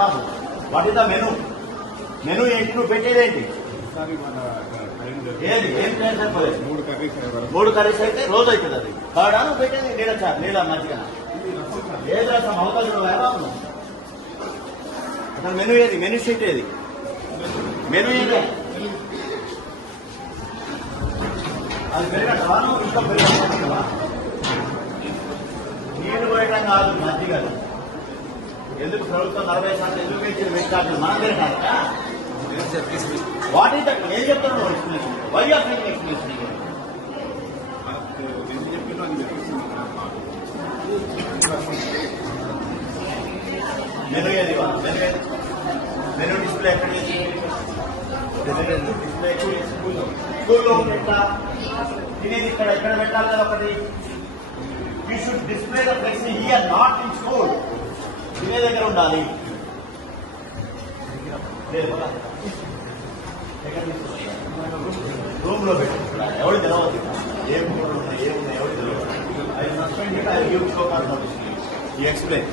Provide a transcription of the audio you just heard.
Babu what is the menu menu ఏంటి నువ్వు పెట్టేదేంటి ఒకసారి ఏది ఏం ప్లాన్ సరిపోలేదు మూడు కర్రీస్ అయితే రోజు అవుతుంది అది. కాడా నువ్వు పెట్టేది నీళ్ళ సార్ నీళ్ళ మధ్యగా ఏది రసం అవకాశం బాబు అసలు మెను ఏది మెను షీట్ ఏది మెను ఏది అది పెరగటవా నువ్వు ఇంకా పెరగటవా నీళ్ళు పోయడం కాదు మధ్య కాదు ఎందుకు ప్రభుత్వం నలభై శాతం ఎందుకు పెంచింది పెట్టాలి మనం పెరగాలట వాట్ ఈస్ దట్ ఏం చెప్తున్నావు explanation why are making explanation మనకు ఎందుకు చెప్పినా అది చెప్పేసింది నాకు మాకు. మెను ఏది వా? మెను ఏది మెను డిస్ప్లే ఎక్కడ డిస్ప్లే స్కూల్లో స్కూల్లో ఉంది ఎట్లా తినేది ఇక్కడ ఎక్కడ పెట్టాలి కదా ఒకటి you should display the flex here not in school తినే దగ్గర ఉండాలి రూమ్లో పెట్టి ఎవరు తెలవద్దు ఏ కూరలు ఉన్నాయి ఏమున్నాయి ఎవరు తెలియదు I suspended I use show car explain